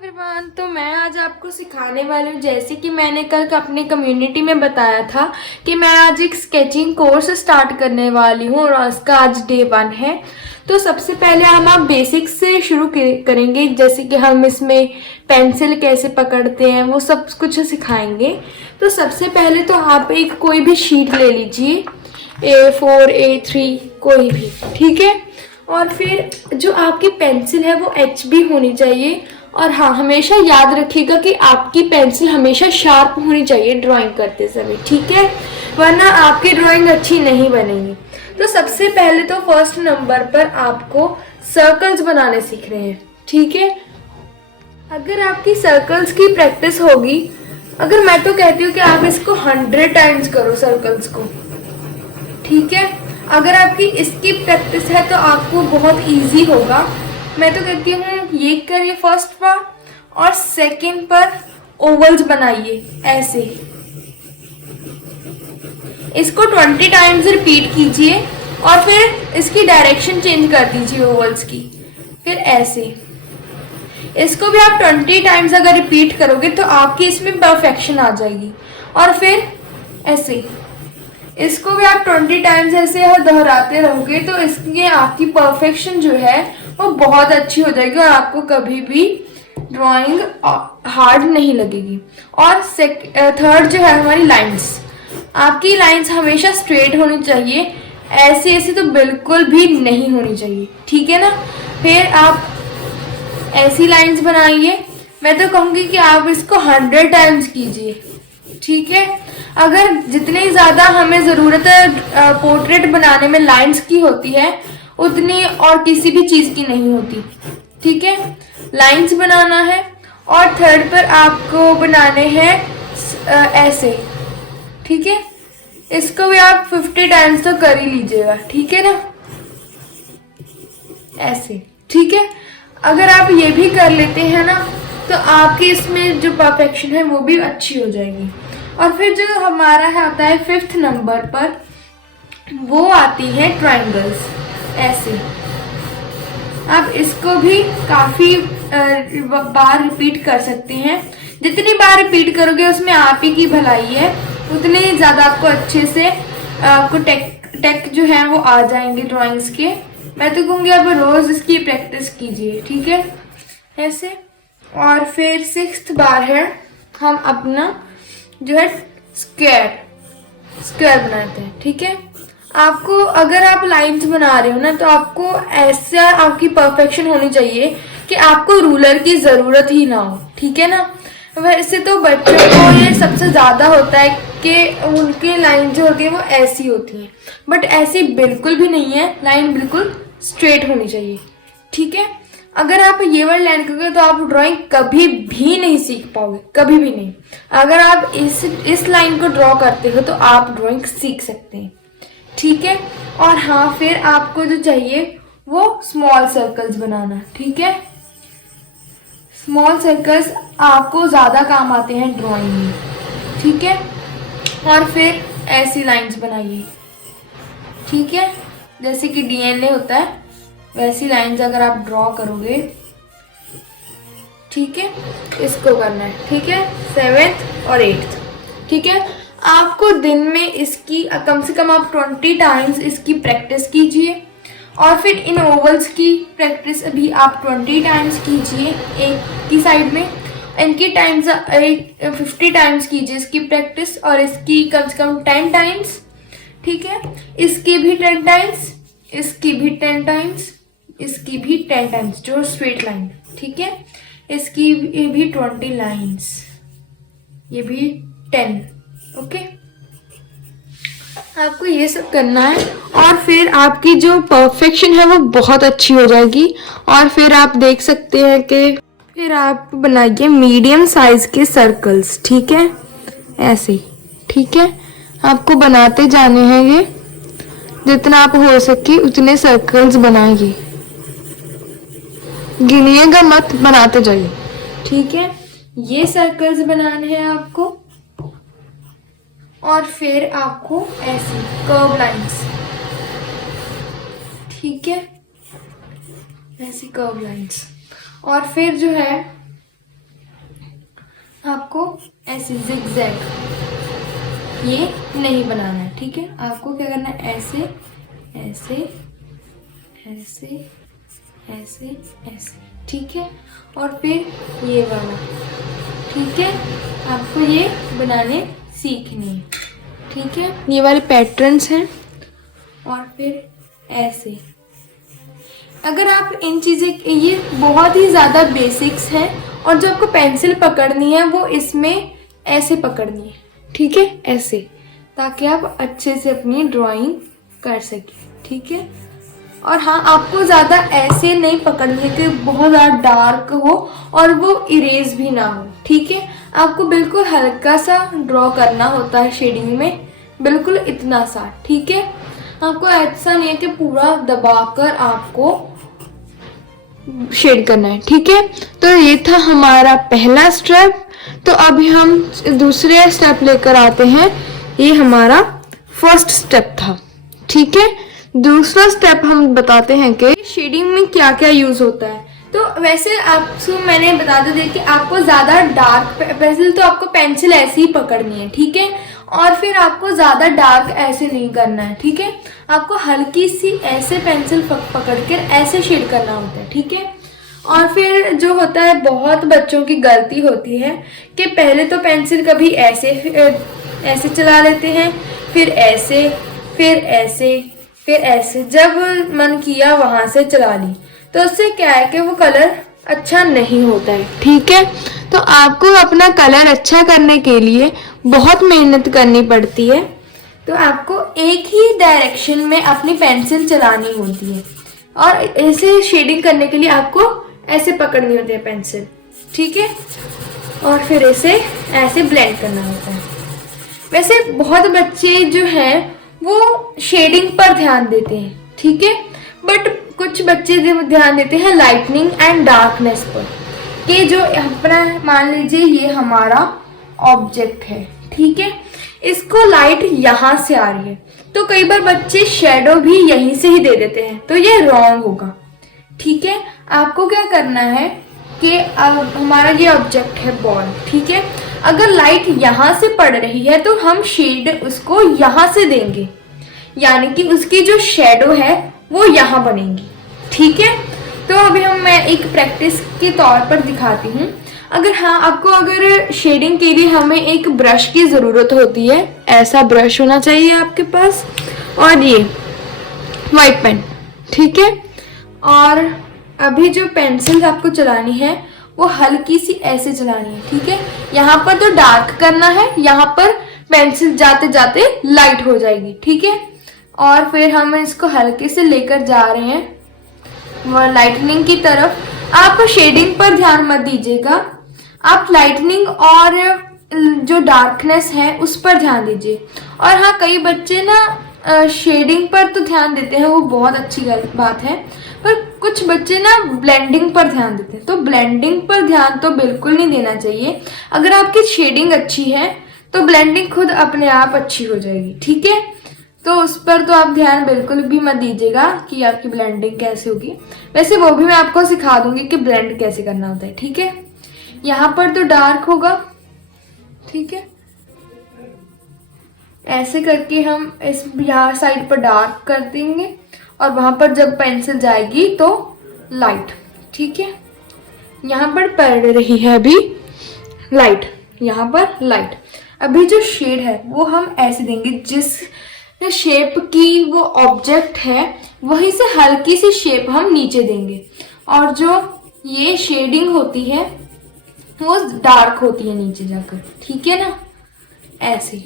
Everyone, तो मैं आज आपको सिखाने वाली हूँ। जैसे कि मैंने कल अपनी कम्युनिटी में बताया था कि मैं आज एक स्केचिंग कोर्स स्टार्ट करने वाली हूँ और उसका आज डे 1 है। तो सबसे पहले हम आप बेसिक्स से शुरू करेंगे, जैसे कि हम इसमें पेंसिल कैसे पकड़ते हैं वो सब कुछ सिखाएंगे। तो सबसे पहले तो आप एक कोई भी शीट ले लीजिए, A4 A3 कोई भी, ठीक है। और फिर जो आपकी पेंसिल है वो HB होनी चाहिए। और हाँ, हमेशा याद रखिएगा कि आपकी पेंसिल हमेशा शार्प होनी चाहिए ड्राइंग करते समय, ठीक है, वरना आपकी ड्राइंग अच्छी नहीं बनेगी। तो सबसे पहले तो फर्स्ट नंबर पर आपको सर्कल्स बनाने सीख रहे हैं, ठीक है। अगर आपकी सर्कल्स की प्रैक्टिस होगी, अगर मैं तो कहती हूँ कि आप इसको 100 टाइम्स करो सर्कल्स को, ठीक है। अगर आपकी इसकी प्रैक्टिस है तो आपको बहुत इजी होगा। मैं तो कहती हूँ ये करिए फर्स्ट पर, और सेकंड पर ओवल्स बनाइए ऐसे। इसको 20 टाइम्स रिपीट कीजिए और फिर इसकी डायरेक्शन चेंज कर दीजिए ओवल्स की, फिर ऐसे। इसको भी आप 20 टाइम्स अगर रिपीट करोगे तो आपकी इसमें परफेक्शन आ जाएगी। और फिर ऐसे इसको भी आप 20 टाइम्स ऐसे दोहराते रहोगे तो इसके आपकी परफेक्शन जो है वो बहुत अच्छी हो जाएगी और आपको कभी भी ड्राइंग हार्ड नहीं लगेगी। और थर्ड जो है हमारी लाइंस, आपकी लाइंस हमेशा स्ट्रेट होनी चाहिए, ऐसे ऐसे तो बिल्कुल भी नहीं होनी चाहिए, ठीक है ना। फिर आप ऐसी लाइंस बनाइए। मैं तो कहूँगी कि आप इसको 100 टाइम्स कीजिए, ठीक है। अगर जितनी ज़्यादा हमें ज़रूरत है पोर्ट्रेट बनाने में लाइंस की होती है, उतनी और किसी भी चीज़ की नहीं होती, ठीक है। लाइंस बनाना है। और थर्ड पर आपको बनाने हैं ऐसे, ठीक है। इसको भी आप 50 टाइम्स तो कर ही लीजिएगा, ठीक है ना, ऐसे, ठीक है। अगर आप ये भी कर लेते हैं ना तो आपकी इसमें जो परफेक्शन है वो भी अच्छी हो जाएगी। और फिर जो हमारा आता है 5th नंबर पर, वो आती है ट्रायंगल्स ऐसे। आप इसको भी काफ़ी बार रिपीट कर सकते हैं। जितनी बार रिपीट करोगे उसमें आप ही की भलाई है, उतने ज़्यादा आपको अच्छे से आपको टेक जो है वो आ जाएंगे ड्राइंग्स के। मैं तो कहूँगी आप रोज़ इसकी प्रैक्टिस कीजिए, ठीक है, ऐसे। और फिर 6th बार है, हम अपना जो है स्क्वायर बनाते हैं, ठीक है। आपको अगर आप लाइंस बना रहे हो ना तो आपको ऐसा आपकी परफेक्शन होनी चाहिए कि आपको रूलर की ज़रूरत ही ना हो, ठीक है ना। वैसे तो बच्चों को ये सबसे ज़्यादा होता है कि उनकी लाइन जो होती है वो ऐसी होती है, बट ऐसी बिल्कुल भी नहीं है। लाइन बिल्कुल स्ट्रेट होनी चाहिए, ठीक है। अगर आप ये वाली लाइन करोगे तो आप ड्राइंग कभी भी नहीं सीख पाओगे, कभी भी नहीं। अगर आप इस लाइन को ड्रॉ करते हो तो आप ड्राइंग सीख सकते हैं, ठीक है। और हाँ, फिर आपको जो चाहिए वो स्मॉल सर्कल्स बनाना, ठीक है। स्मॉल सर्कल्स आपको ज़्यादा काम आते हैं ड्राइंग में, ठीक है। और फिर ऐसी लाइंस बनाइए, ठीक है, जैसे कि DNA होता है वैसी लाइंस अगर आप ड्रॉ करोगे, ठीक है। इसको करना है, ठीक है, 7th और 8th, ठीक है। आपको दिन में इसकी कम से कम आप 20 टाइम्स इसकी प्रैक्टिस कीजिए। और फिर इन ओवल्स की प्रैक्टिस भी आप 20 टाइम्स कीजिए एक की साइड में। इनकी टाइम्स 50 टाइम्स कीजिए इसकी प्रैक्टिस, और इसकी कम से कम 10 टाइम्स, ठीक है। इसकी भी 10 टाइम्स, इसकी भी 10 टाइम्स, इसकी भी 10 टाइम्स जो स्ट्रेट लाइन, ठीक है। इसकी भी 20 लाइन्स, ये भी 10, ओके। आपको ये सब करना है और फिर आपकी जो परफेक्शन है वो बहुत अच्छी हो जाएगी। और फिर आप देख सकते हैं कि फिर आप बनाइए मीडियम साइज के सर्कल्स, ठीक है, ऐसे, ठीक है। आपको बनाते जाने हैं, ये जितना आप हो सके उतने सर्कल्स बनाइए, गिनिएगा मत, बनाते जाइए, ठीक है। ये सर्कल्स बनाने हैं आपको। और फिर आपको ऐसी कर्व लाइंस, ठीक है, ऐसी कर्व लाइंस। और फिर जो है आपको ऐसे जिगजैग ये नहीं बनाना है, ठीक है। आपको क्या करना है, ऐसे ऐसे ऐसे ऐसे ऐसे, ठीक है। और फिर ये वाला, ठीक है। आपको ये बनाने सीखनी है, ठीक है। ये वाले पैटर्न्स हैं। और फिर ऐसे, अगर आप इन चीज़ें, ये बहुत ही ज़्यादा बेसिक्स हैं। और जो आपको पेंसिल पकड़नी है वो इसमें ऐसे पकड़नी है, ठीक है, ऐसे, ताकि आप अच्छे से अपनी ड्राइंग कर सकें, ठीक है। और हाँ, आपको ज़्यादा ऐसे नहीं पकड़नी है कि बहुत ज़्यादा डार्क हो और वो इरेज भी ना हो, ठीक है। आपको बिल्कुल हल्का सा ड्रॉ करना होता है शेडिंग में, बिल्कुल इतना सा, ठीक है। आपको ऐसा नहीं है कि पूरा दबाकर आपको शेड करना है, ठीक है। तो ये था हमारा पहला स्टेप। तो अभी हम दूसरे स्टेप लेकर आते हैं। ये हमारा फर्स्ट स्टेप था, ठीक है। दूसरा स्टेप हम बताते हैं कि शेडिंग में क्या क्या यूज होता है। तो वैसे आपको मैंने बता दिया कि आपको ज़्यादा डार्क पेंसिल, तो आपको पेंसिल ऐसे ही पकड़नी है, ठीक है। और फिर आपको ज़्यादा डार्क ऐसे नहीं करना है, ठीक है। आपको हल्की सी ऐसे पेंसिल पकड़ कर ऐसे शेड करना होता है, ठीक है। और फिर जो होता है, बहुत बच्चों की गलती होती है कि पहले तो पेंसिल कभी ऐसे ऐसे चला लेते हैं, फिर ऐसे, फिर ऐसे, फिर ऐसे, जब मन किया वहाँ से चला ली, तो उससे क्या है कि वो कलर अच्छा नहीं होता है, ठीक है। तो आपको अपना कलर अच्छा करने के लिए बहुत मेहनत करनी पड़ती है। तो आपको एक ही डायरेक्शन में अपनी पेंसिल चलानी होती है। और ऐसे शेडिंग करने के लिए आपको ऐसे पकड़नी होती है पेंसिल, ठीक है। और फिर इसे ऐसे ब्लेंड करना होता है। वैसे बहुत बच्चे जो हैं वो शेडिंग पर ध्यान देते हैं, ठीक है। बट कुछ बच्चे ध्यान देते हैं लाइटनिंग एंड डार्कनेस पर, कि जो अपना, मान लीजिए ये हमारा ऑब्जेक्ट है, ठीक है, इसको लाइट यहाँ से आ रही है, तो कई बार बच्चे शेडो भी यहीं से ही दे देते हैं, तो ये रॉन्ग होगा, ठीक है। आपको क्या करना है कि अब हमारा ये ऑब्जेक्ट है बॉल, ठीक है। अगर लाइट यहाँ से पड़ रही है तो हम शेड उसको यहाँ से देंगे, यानी कि उसकी जो शेडो है वो यहाँ बनेगी, ठीक है। तो अभी मैं एक प्रैक्टिस के तौर पर दिखाती हूँ। अगर हाँ, आपको अगर शेडिंग के लिए हमें एक ब्रश की ज़रूरत होती है, ऐसा ब्रश होना चाहिए आपके पास, और ये वाइट पेन, ठीक है। और अभी जो पेंसिल आपको चलानी है वो हल्की सी ऐसे चलानी है, ठीक है। यहाँ पर तो डार्क करना है, यहाँ पर पेंसिल जाते जाते लाइट हो जाएगी, ठीक है। और फिर हम इसको हल्के से लेकर जा रहे हैं लाइटनिंग की तरफ। आप शेडिंग पर ध्यान मत दीजिएगा, आप लाइटनिंग और जो डार्कनेस है उस पर ध्यान दीजिए। और हाँ, कई बच्चे ना शेडिंग पर तो ध्यान देते हैं, वो बहुत अच्छी बात है, पर कुछ बच्चे ना ब्लेंडिंग पर ध्यान देते हैं। तो ब्लेंडिंग पर ध्यान तो बिल्कुल नहीं देना चाहिए। अगर आपकी शेडिंग अच्छी है तो ब्लेंडिंग खुद अपने आप अच्छी हो जाएगी, ठीक है। तो उस पर तो आप ध्यान बिल्कुल भी मत दीजिएगा कि आपकी ब्लेंडिंग कैसे होगी। वैसे वो भी मैं आपको सिखा दूंगी कि ब्लेंड कैसे करना होता है, ठीक है। यहाँ पर तो डार्क होगा, ठीक है, ऐसे करके हम इस यहाँ साइड पर डार्क कर देंगे, और वहां पर जब पेंसिल जाएगी तो लाइट, ठीक है। यहाँ पर पड़ रही है अभी लाइट, यहाँ पर लाइट। अभी जो शेड है वो हम ऐसे देंगे, जिस शेप की वो ऑब्जेक्ट है वहीं से हल्की सी शेप हम नीचे देंगे, और जो ये शेडिंग होती है वो डार्क होती है नीचे जाकर, ठीक है ना, ऐसे,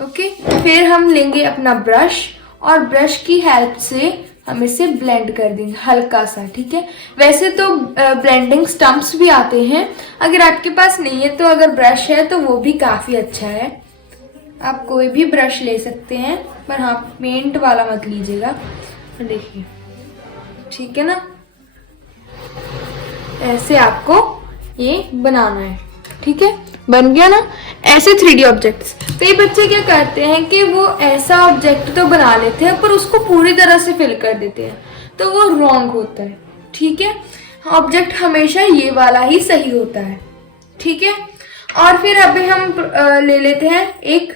ओके। फिर हम लेंगे अपना ब्रश, और ब्रश की हेल्प से हम इसे ब्लेंड कर देंगे हल्का सा, ठीक है। वैसे तो ब्लेंडिंग स्टम्प्स भी आते हैं, अगर आपके पास नहीं है तो अगर ब्रश है तो वो भी काफ़ी अच्छा है। आप कोई भी ब्रश ले सकते हैं, पर हाँ, पेंट वाला मत लीजिएगा। देखिए, ठीक है ना, ऐसे आपको ये बनाना है, ठीक है। बन गया ना ऐसे 3D ऑब्जेक्ट्स। कई बच्चे क्या करते हैं कि वो ऐसा ऑब्जेक्ट तो बना लेते हैं पर उसको पूरी तरह से फिल कर देते हैं, तो वो रॉन्ग होता है, ठीक है। ऑब्जेक्ट हमेशा ये वाला ही सही होता है, ठीक है। और फिर अभी हम ले लेते हैं एक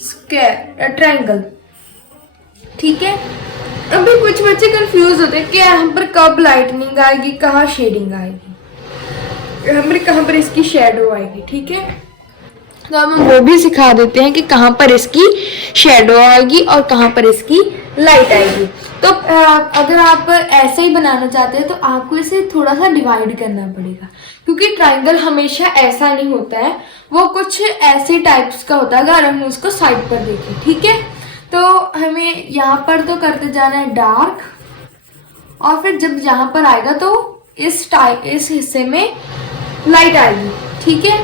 स्क्वायर ट्रायंगल, ठीक है। अभी कुछ बच्चे कंफ्यूज होते हैं कि यहाँ पर कब लाइटनिंग आएगी, कहाँ शेडिंग आएगी, यहाँ पर कहाँ पर इसकी शेडो आएगी, ठीक है। तो हम वो भी सिखा देते हैं कि कहाँ पर इसकी शेडो आएगी और कहाँ पर इसकी लाइट आएगी। तो अगर आप ऐसे ही बनाना चाहते हैं तो आपको इसे थोड़ा सा डिवाइड करना पड़ेगा, क्योंकि ट्रायंगल हमेशा ऐसा नहीं होता है, वो कुछ ऐसे टाइप्स का होता है अगर हम उसको साइड पर देखें, ठीक है। तो हमें यहाँ पर तो करते जाना है डार्क, और फिर जब यहाँ पर आएगा तो इस हिस्से में लाइट आएगी, ठीक है।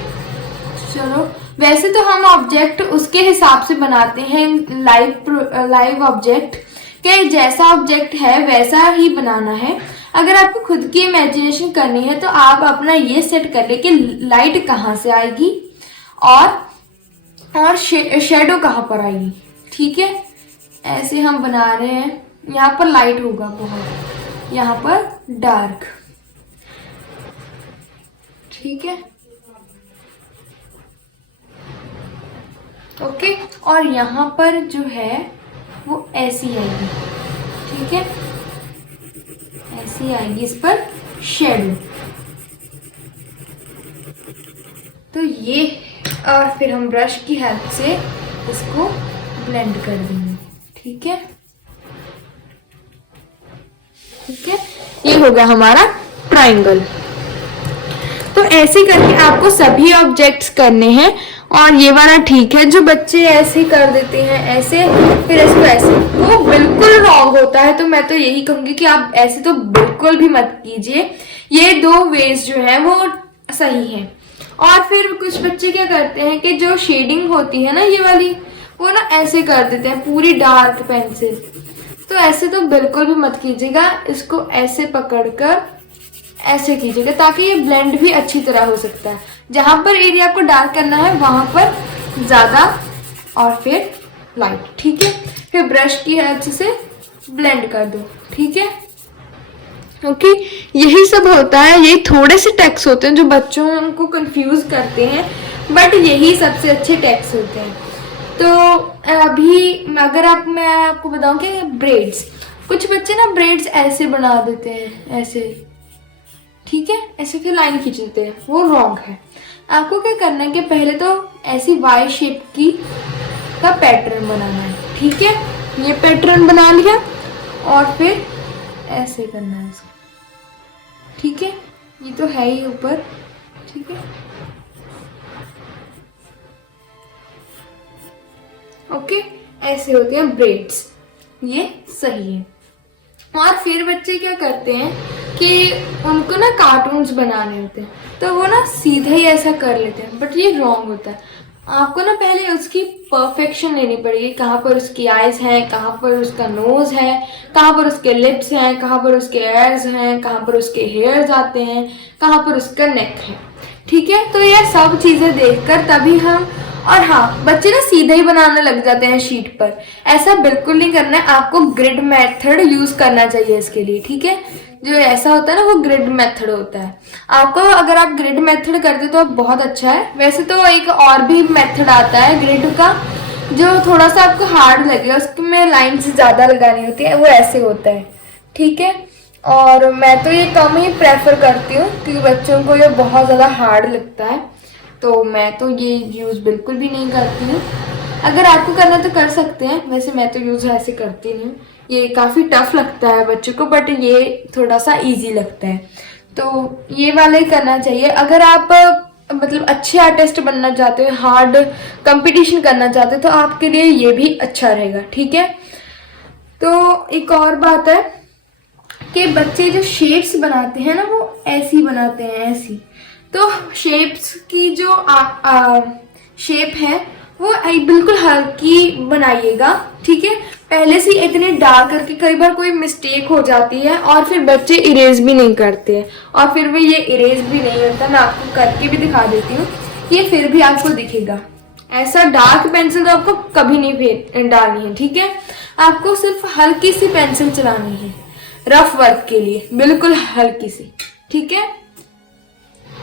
चलो, वैसे तो हम ऑब्जेक्ट उसके हिसाब से बनाते हैं, लाइव ऑब्जेक्ट के जैसा ऑब्जेक्ट है वैसा ही बनाना है। अगर आपको खुद की इमेजिनेशन करनी है तो आप अपना ये सेट कर ले कि लाइट कहाँ से आएगी और शेडो कहाँ पर आएगी, ठीक है। ऐसे हम बना रहे हैं, यहाँ पर लाइट होगा बहुत, यहाँ पर डार्क, ठीक है, ओके। और यहाँ पर जो है वो ऐसी आएगी, ठीक है, ऐसी आएगी इस पर शेडो। तो ये, और फिर हम ब्रश की हेल्प से इसको ब्लेंड कर देंगे, ठीक है, ठीक है। ये हो गया हमारा ट्रायंगल। तो ऐसे करके आपको सभी ऑब्जेक्ट्स करने हैं। और ये वाला ठीक है, जो बच्चे ऐसे कर देते हैं ऐसे, फिर इसको ऐसे, वो बिल्कुल रॉन्ग होता है। तो मैं तो यही कहूंगी कि आप ऐसे तो बिल्कुल भी मत कीजिए, ये दो वेज जो है वो सही है। और फिर कुछ बच्चे क्या करते हैं कि जो शेडिंग होती है ना ये वाली, वो ना ऐसे कर देते हैं पूरी डार्क पेंसिल। तो ऐसे तो बिल्कुल भी मत कीजिएगा, इसको ऐसे पकड़कर ऐसे कीजिएगा ताकि ये ब्लेंड भी अच्छी तरह हो सकता है। जहां पर एरिया आपको डार्क करना है वहां पर ज्यादा और फिर लाइट, ठीक है। फिर ब्रश की हेल्प से ब्लेंड कर दो, ठीक है, ओके। यही सब होता है। ये थोड़े से टेक्स्ट होते हैं जो बच्चों को कंफ्यूज करते हैं, बट यही सबसे अच्छे टेक्स्ट होते हैं। तो अभी अगर मैं आपको बताऊं कि ब्रेड्स, कुछ बच्चे ना ब्रेड्स ऐसे बना देते हैं, ऐसे, ठीक है, ऐसे फिर लाइन खींच देते हैं, वो रॉन्ग है। आपको क्या करना है कि पहले तो ऐसी वाई शेप का पैटर्न बनाना है, ठीक है। ये पैटर्न बना लिया और फिर ऐसे करना है इसको, ठीक है। ये तो है ही ऊपर, ठीक है, ओके। ऐसे होते हैं ब्रेड्स, ये सही है। और फिर बच्चे क्या करते हैं कि उनको ना कार्टून्स बनाने होते हैं, तो वो ना सीधे ही ऐसा कर लेते हैं, बट ये रॉन्ग होता है। आपको ना पहले उसकी परफेक्शन लेनी पड़ेगी, कहाँ पर उसकी आईज हैं, कहाँ पर उसका नोज है, कहाँ पर उसके लिप्स हैं, कहाँ पर उसके एयर्स हैं, कहाँ पर उसके हेयर्स आते हैं, कहाँ पर उसका नेक है, ठीक है। तो ये सब चीजें देखकर तभी हम, और हाँ, बच्चे ना सीधे ही बनाने लग जाते हैं शीट पर, ऐसा बिल्कुल नहीं करना है। आपको ग्रिड मेथड यूज करना चाहिए इसके लिए, ठीक है। जो ऐसा होता है ना वो ग्रिड मेथड होता है। आपको अगर आप ग्रिड मेथड करते तो बहुत अच्छा है। वैसे तो एक और भी मेथड आता है ग्रिड का, जो थोड़ा सा आपको हार्ड लगेगा, उसमें लाइन्स ज्यादा लगानी होती है, वो ऐसे होता है, ठीक है। और मैं तो ये कम ही प्रेफर करती हूँ क्योंकि बच्चों को ये बहुत ज्यादा हार्ड लगता है, तो मैं तो ये यूज बिल्कुल भी नहीं करती हूँ। अगर आपको करना तो कर सकते हैं, वैसे मैं तो यूज ऐसे करती नहीं हूँ। ये काफी टफ लगता है बच्चों को, बट ये थोड़ा सा इजी लगता है, तो ये वाला ही करना चाहिए। अगर आप मतलब अच्छे आर्टिस्ट बनना चाहते हो, हार्ड कंपटीशन करना चाहते हो, तो आपके लिए ये भी अच्छा रहेगा, ठीक है। तो एक और बात है कि बच्चे जो शेप्स बनाते हैं ना वो ऐसी बनाते हैं, ऐसी। तो शेप्स की जो शेप है वो बिल्कुल हल्की बनाइएगा, ठीक है। पहले से इतने डार्क करके कई बार कोई मिस्टेक हो जाती है और फिर बच्चे इरेज भी नहीं करते हैं, और फिर भी ये इरेज भी नहीं होता। मैं आपको करके भी दिखा देती हूँ, ये फिर भी आपको दिखेगा। ऐसा डार्क पेंसिल तो आपको कभी नहीं डालनी है, ठीक है। आपको सिर्फ हल्की सी पेंसिल चलानी है रफ वर्क के लिए, बिल्कुल हल्की सी, ठीक है।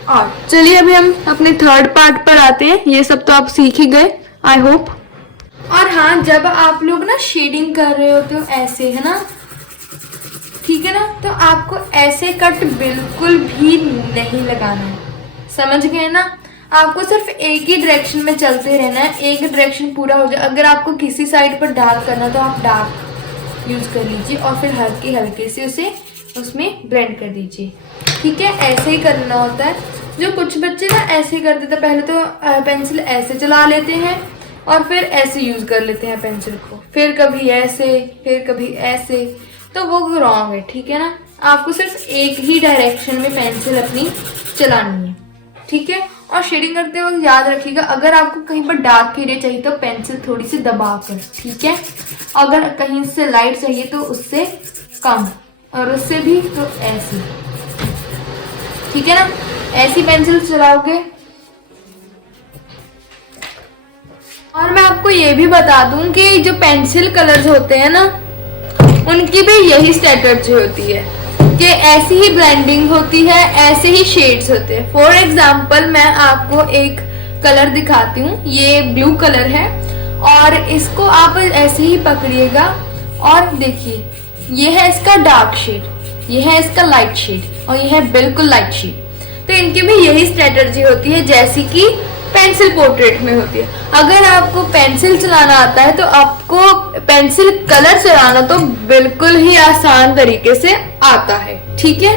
और चलिए अभी हम अपने थर्ड पार्ट पर आते हैं। ये सब तो आप सीख ही गए आई होप। और हाँ, जब आप लोग ना शेडिंग कर रहे होते हो ऐसे, है ना, ठीक है ना, तो आपको ऐसे कट बिल्कुल भी नहीं लगाना है, समझ गए ना। आपको सिर्फ एक ही डायरेक्शन में चलते रहना है, एक डायरेक्शन पूरा हो जाए। अगर आपको किसी साइड पर डार्क करना तो आप डार्क यूज कर लीजिए और फिर हल्के हल्के से उसे उसमें ब्लेंड कर दीजिए, ठीक है। ऐसे ही करना होता है। जो कुछ बच्चे ना ऐसे ही करते थे, पहले तो पेंसिल ऐसे चला लेते हैं और फिर ऐसे यूज कर लेते हैं पेंसिल को, फिर कभी ऐसे फिर कभी ऐसे, तो वो रॉन्ग है, ठीक है ना। आपको सिर्फ एक ही डायरेक्शन में पेंसिल अपनी चलानी है, ठीक है। और शेडिंग करते वक्त याद रखिएगा, अगर आपको कहीं पर डार्क एरिया चाहिए तो पेंसिल थोड़ी सी दबा कर, ठीक है। अगर कहीं से लाइट चाहिए तो उससे कम, और उससे भी तो ऐसी, ठीक है ना। ऐसी पेंसिल चलाओगे। और मैं आपको ये भी बता दूं कि जो पेंसिल कलर्स होते हैं ना, उनकी भी यही स्ट्रेटजी होती है कि ऐसी ही ब्लेंडिंग होती है, ऐसे ही शेड्स होते हैं। फॉर एग्जाम्पल मैं आपको एक कलर दिखाती हूँ, ये ब्लू कलर है और इसको आप ऐसे ही पकड़िएगा और देखिए, ये है इसका डार्क शेड, ये है इसका लाइट शेड और ये है बिल्कुल लाइट शेड। तो इनकी भी यही स्ट्रेटजी होती है जैसी कि पेंसिल पोर्ट्रेट में होती है। अगर आपको पेंसिल चलाना आता है तो आपको पेंसिल कलर चलाना तो बिल्कुल ही आसान तरीके से आता है, ठीक है।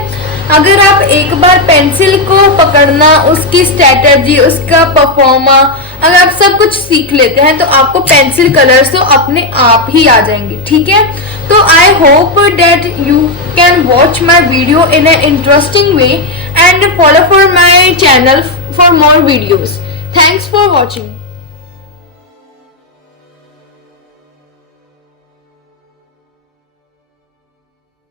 अगर आप एक बार पेंसिल को पकड़ना, उसकी स्ट्रेटजी, उसका परफॉर्मा, अगर आप सब कुछ सीख लेते हैं तो आपको पेंसिल कलर्स तो अपने आप ही आ जाएंगे, ठीक है। तो I hope that you can watch my video in A interesting way and follow for my channel for more videos. Thanks for watching.